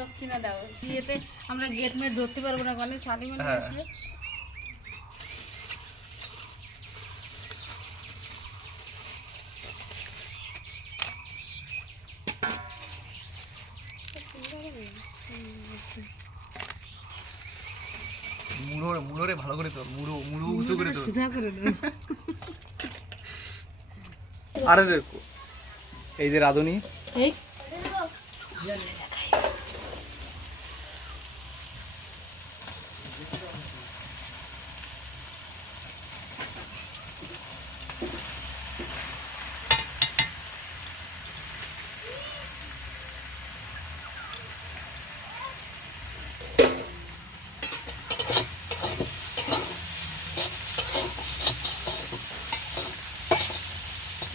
দক্ষিণা দাও বিয়েতে আমরা গেট মেট ধরতে পারবো না কারণ শালি মানে আসবে মুড়োরে ভালো করে তো মুড়ো উঁচু করে তো সোজা করে দাও আরে দেখো এই যে রাধুনি এই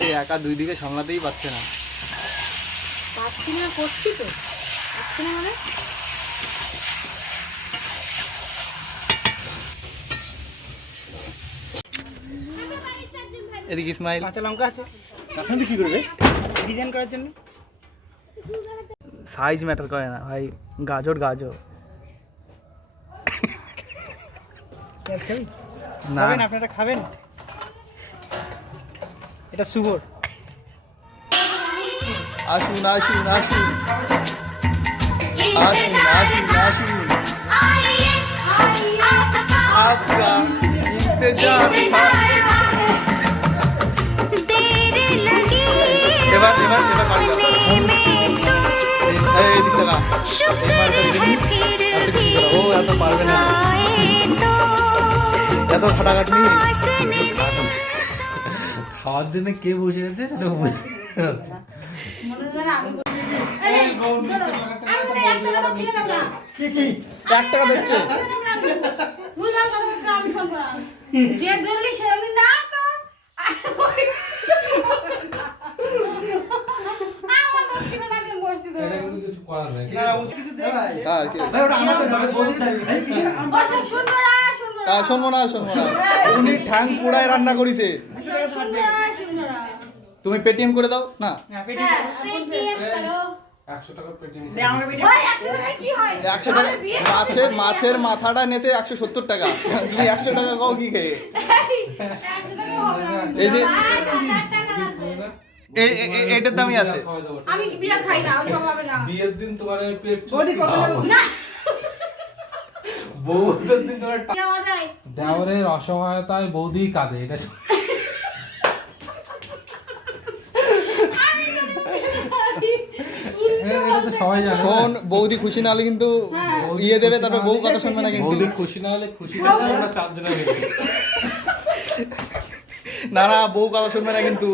এই একা দুই দিকে সামলাতেই পারছে না পাচ্ছি না করছি তো পাচ্ছি না মানে এদিকে ইসমাইল কাঁচা লঙ্কা আছে কাঁচা কি করবে ডিজাইন করার জন্য সাইজ ম্যাটার করে না ভাই গাজর গাজর পেঁয়াজ খাবি না খাবেন আপনারা খাবেন এটা সুগর আসুন আসুন আসুন আসুন আসুন আসুন आपका इंतजार था এবার এবার এবার মারবে এই দিক থেকে এই মারটা দেখি এত কিছু করা ও এত পারবে না এত খাটাখাটনি খাওয়ার জন্য কে বসে আছে সেটা মনে হয় আমি কি কি 1 টাকা দিচ্ছে বুঝলাম কথা আমি শুনবো না গেট ধরলি সেরকম না তো আমার দক্ষিণা লাগে বসতে দেবে কিছু করার নাই না উচিত কিছু দে ভাই হ্যাঁ কি ভাই ওটা আমাদের ধরে বলতে থাকবি ভাই ওসব শুনবো না শুনবো না শুনবো না উনি ঠ্যাং পোড়ায় রান্না করিছে শুনবো না তুমি পেটিএম করে দাও না হ্যাঁ পেটি পেটিএম করো 100 টাকা পেটিএম দে আমাকে পেটি ওই 100 টাকা কি হয় 100 টাকা মাছের মাথাটা নেছে 170 টাকা তুমি 100 টাকা কও কি খেয়ে 100 টাকা হবে না এই যে 60 টাকা লাগবে এটার দামই আছে আমি বিয়া খাই না ওসব হবে না বিয়ের দিন তোমার ওই পেট বৌদি কত নেবো? না বৌদের দিন তোমার দেওয়া যায় দেওরের অসহায়তায় বৌদি কাঁদে এটা এটা তো সবাই জানে শোন বৌদি খুশি না হলে কিন্তু ইয়ে দেবে তারপর বউ কথা শুনবে না কিন্তু বৌদি খুশি না হলে খুশি না হলে আমরা চারজনে মিলে না না বউ কথা শুনবে না কিন্তু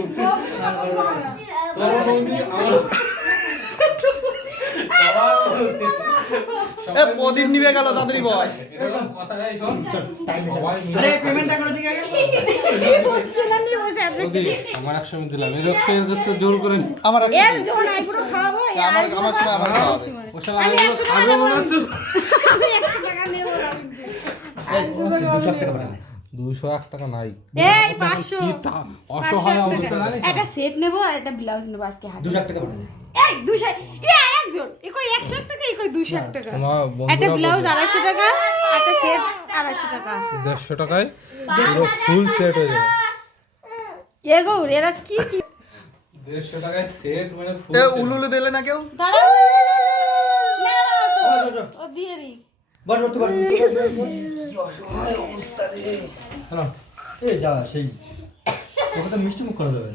তোমার বৌদি এ প্রদীপ নিবে গেল তাড়াতাড়ি বয় এরকম কথা এই শোন সবাই আরে মিলে পেমেন্টটা করে দিকে আগে বৌদি আমার 100 মিনিট দিলাম এর 100 এর তো জোর করে নি আমার এর জোর নাই পুরো খাওয়াবো আমার সময় আমার খাওয়াবে ও শালা আগে বলে আমি 100 টাকা নেব না 201 টাকা নাই এই 500 কি অসহায় অবস্থা জানিস একটা সেট নেব আর একটা ব্লাউজ নেব আজকে হাতে 200 টাকা পাঠাবে এই 200 একজন একই 100 টাকা একই 200 টাকা তোমার একটা বন্ধুরা ব্লাউজ 250 টাকা একটা সেট 250 টাকা 150 টাকায় পুরো ফুল সেট হয়ে যাবে এগো এরা কি কি 150 টাকায় সেট মানে ফুল এ উলুলু দিলে না কেউ দাঁড়াও ও দিয়ে রি বস বস বস হ্যালো এই যা সেই ওকে তো মিষ্টি মুখ করে দেবে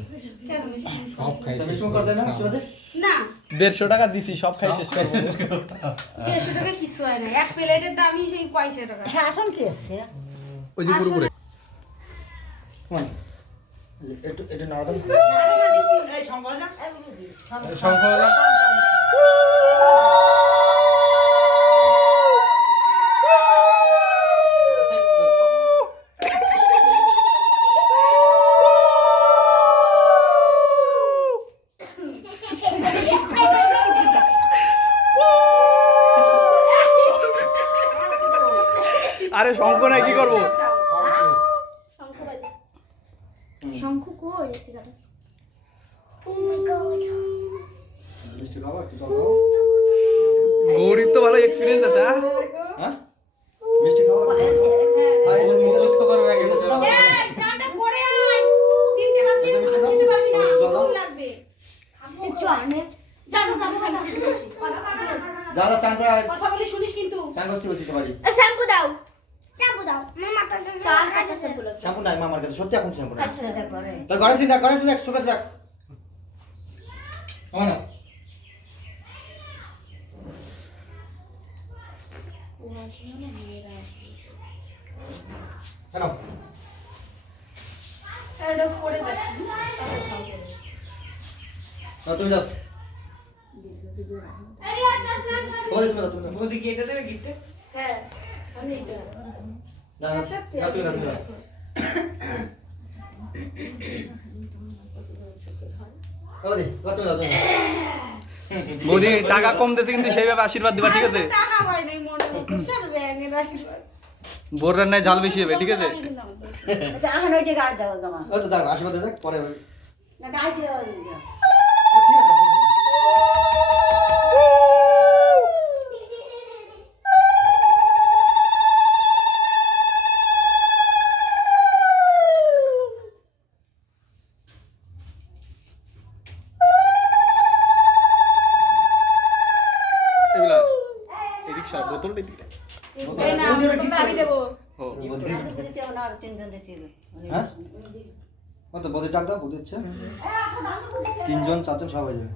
সব খাই তা মিষ্টি মুখ করে দেয় না সুবাদে না 150 টাকা দিছি সব খাই শেষ করবো 150 টাকা কিছু হয় না এক প্লেটের দামই সেই 65 টাকা শাসন কি আছে ওই যে পুরোপুরি কোন একটু এটা নাড়া দাও এই সম্ভাজা সংখ্যা আরে শঙ্খ নাই কি করবো শঙ্খ কই এদিকে ও মাই গড মিষ্টি খাওয়া একটু জল দাও গৌরী যা যা চান করা কথা বলি শুনিস কিন্তু। চান করতে হচ্ছে সবারই। শ্যাম্পু দাও শ্যাম্পু দাও মাথা চাল কাটা শ্যাম্পু লাগবে শ্যাম্পু নাই মামার কাছে সত্যি এখন শ্যাম্পু নাই। আচ্ছা তারপরে তো ঘরে সিন সুকাস রাখ। কেমন না? কেন? এটা পরে দেখি। না তুমি যাও। বলে তুমি যাও, তুমি যাও। বৌদি কি এটা দেবে গিফটে? হ্যাঁ আমি এটা না না তুমি যাও, তুমি যাও। বৌদি, তুমি যাও, তুমি যাও। বৌদি টাকা কম দিয়েছে কিন্তু সেইভাবে আশীর্বাদ দিবা, ঠিক আছে? টাকা পাই নাই মনে মতো সব ব্যাঙের আশীর্বাদ। বোর রান্নায় ঝাল বেশি হবে, ঠিক আছে? আচ্ছা এখন ওইটা গাছ দাও জমা ওই তো দাও আশীর্বাদ দেখ পরে হবে। না গাছ দিও ঠিক আছে। এগুলাস এদিক সব বোতলটা এদিকে। এই না বোতলটা আমি দেবো। ও দিতে হবে না আর তিনজন দিতে হবে হ্যাঁ? ও তো বৌদি ডাক দাও, বৌদি হচ্ছে। 3 জন 4 জন সব হয়ে যাবে।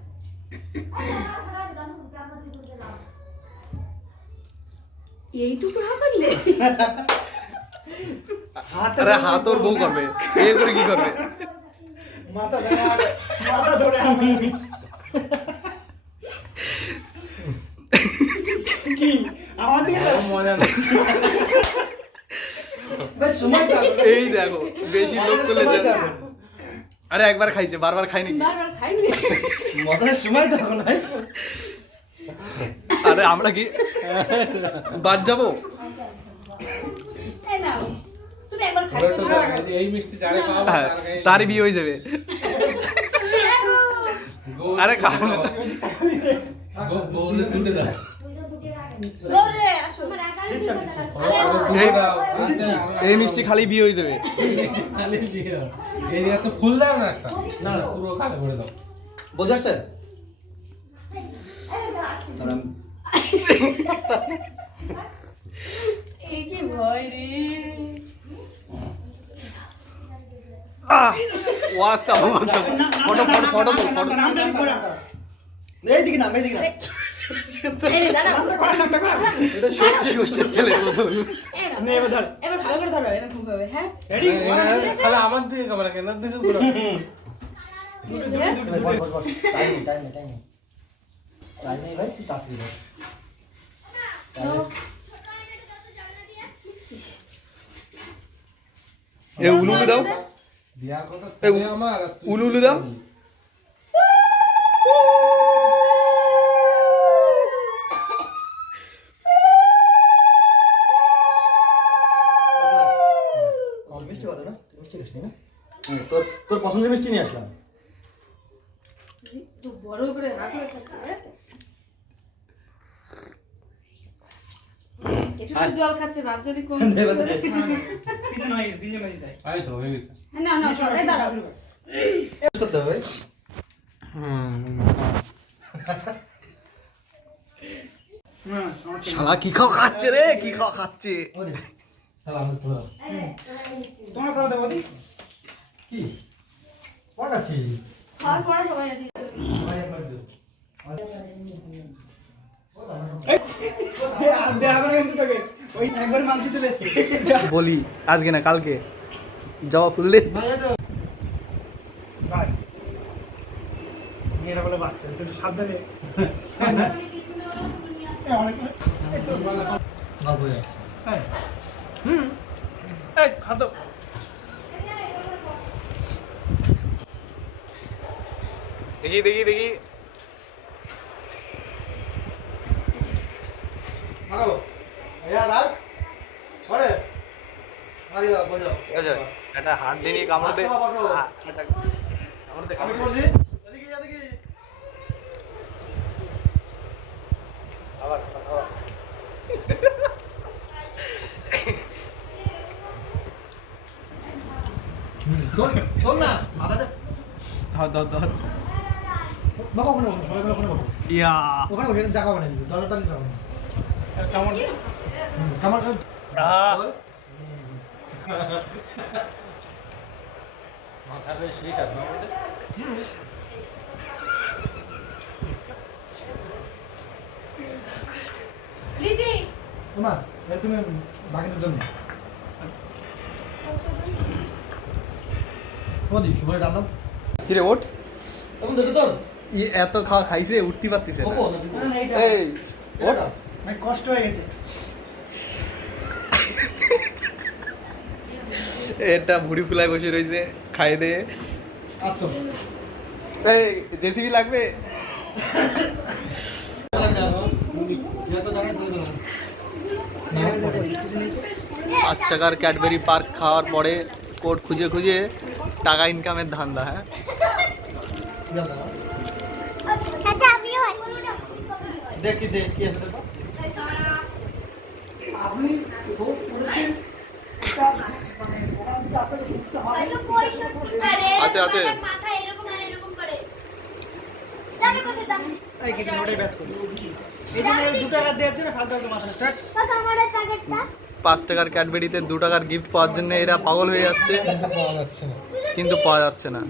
এইটুকু হাঁপালে আরে হাত ওর বউ করবে, এ করে কি করবে? মাথা ধরে আমি কি আমাদের মজা না বেশ সময় দাও। এই দেখো বেশি লোক তুলে যায়। আরে একবার খাইছে, বারবার খাইনি কি? বারবার খাইনি। মদনের সময় দাও নাই। আরে আমরা কি বাদ যাবো? এই নাও তুমি একবার খাইছো না? এই মিষ্টি যারে খাওয়াবো হ্যাঁ, তার গায়ে তারই বিয়ে হয়ে যাবে। আরে খাও না। বউলে দুটো দাও গৌরে আসো। এই এই মিষ্টি খালি বিয়ে হয়ে যাবে। খালি দিয়ে দাও। এই দিকে তো ফুল দাও না একটা না না পুরো খালি করে দাও বৌদি আসছে? দাঁড়ান। এই কি ভয় রে। Awesome awesome. Photo photo photo তো ফটো। এইদিকে না, এইদিকে না। এই রে দাঁড়াও। এটা সর্ষের তেলের বোতল। এই নাও। এবার ভালো করে ধরো এরকম ভাবে, হ্যাঁ? খালি আমার দিকে ক্যামেরা কেন দিকে পুরো বস বস বস। টাইম নেই ভাই, তুই তাড়াতাড়ি বস। এ উলুলু দাও। দিয়ার কথা এই তুমি আমার আর তুই উলুলু দাও। মিষ্টি কথা না? তুই মিষ্টি খাসনি না? তোর পছন্দের মিষ্টি নিয়ে আসলাম। তো বড় করে হাত হয়ে খাচ্ছে রে। একটু জল খাচ্ছে, ভাত যদি কম দেবে, করে। দেবে। আই তো হয়ে গেছে হ্যাঁ, না না সবাই দাঁড়াও। করতে হবে। শালা কি খাও খাচ্ছে রে, কি খাও খাচ্ছে? ওরে, তাহলে আমরা তোরা। তোমার খাওয়া দাওয়া বৌদি? কি? কোন আছে? খাওয়ার পরে সবাই দিয়ে বলি আজকে না কালকে জবা ফুল দে। গল্প হয়ে যাচ্ছে। দেখি দেখি দেখি। হ্যালো, ভাইয়া রাজ, পরে আগে যাও, বসে যাও। আচ্ছা এটা হাত দিয়ে নিয়ে কামড় দে। আচ্ছা, বাবা, বাবা। কামড় দে আমি কামড় বলছি, দে। এদিকে, এদিকে। আবার আবার। ধর, ধর না, আদা দে। ধর ধর ধর। বাবা ওখানে বসো, সবাই মিলে ওখানে বসো। ইয়া ওখানে বসে জায়গা বানাই দিবি, দরজাটা নিতে হবে না। কামার মাথা বেশ শেষ আপনার মধ্যে। লিজি তোমার তুমি বাকিটা জন্য বদি শুভরে ডাল দাও। কিরে ওঠ তখন দেখো তোর এত খাওয়া খাইছে উঠতে পারতিছে না। ওপো না এইটা এই ওঠ দাও ভাই কষ্ট হয়ে গেছে। এটা ভুড়ি ফুলায় বসে রয়েছে খাই দে। আচ্ছা এই জেসিবি লাগবে? তো জানাই চলবে না। 5 টাকার ক্যাডবেরি পার্ক খাওয়ার পরে কোড খুঁজে খুঁজে টাকা ইনকামের ধান্দা। হ্যাঁ চাচা আমিও আছি। দেখি দেখ কি আছে দেখো। আছে আছে মাথা এরকম আর এরকম করে দামি কত দামি এই কি ওটাই ব্যাচ করি। এই জন্য 2 টাকা দেওয়ার জন্য ফালতু ফালতু মাথা স্টার্ট। কত আমার প্যাকেটটা 5 টাকার ক্যাডবেরিতে 2 টাকার গিফট পাওয়ার জন্য এরা পাগল হয়ে যাচ্ছে, কিন্তু পাওয়া যাচ্ছে না। কিন্তু পাওয়া যাচ্ছে না।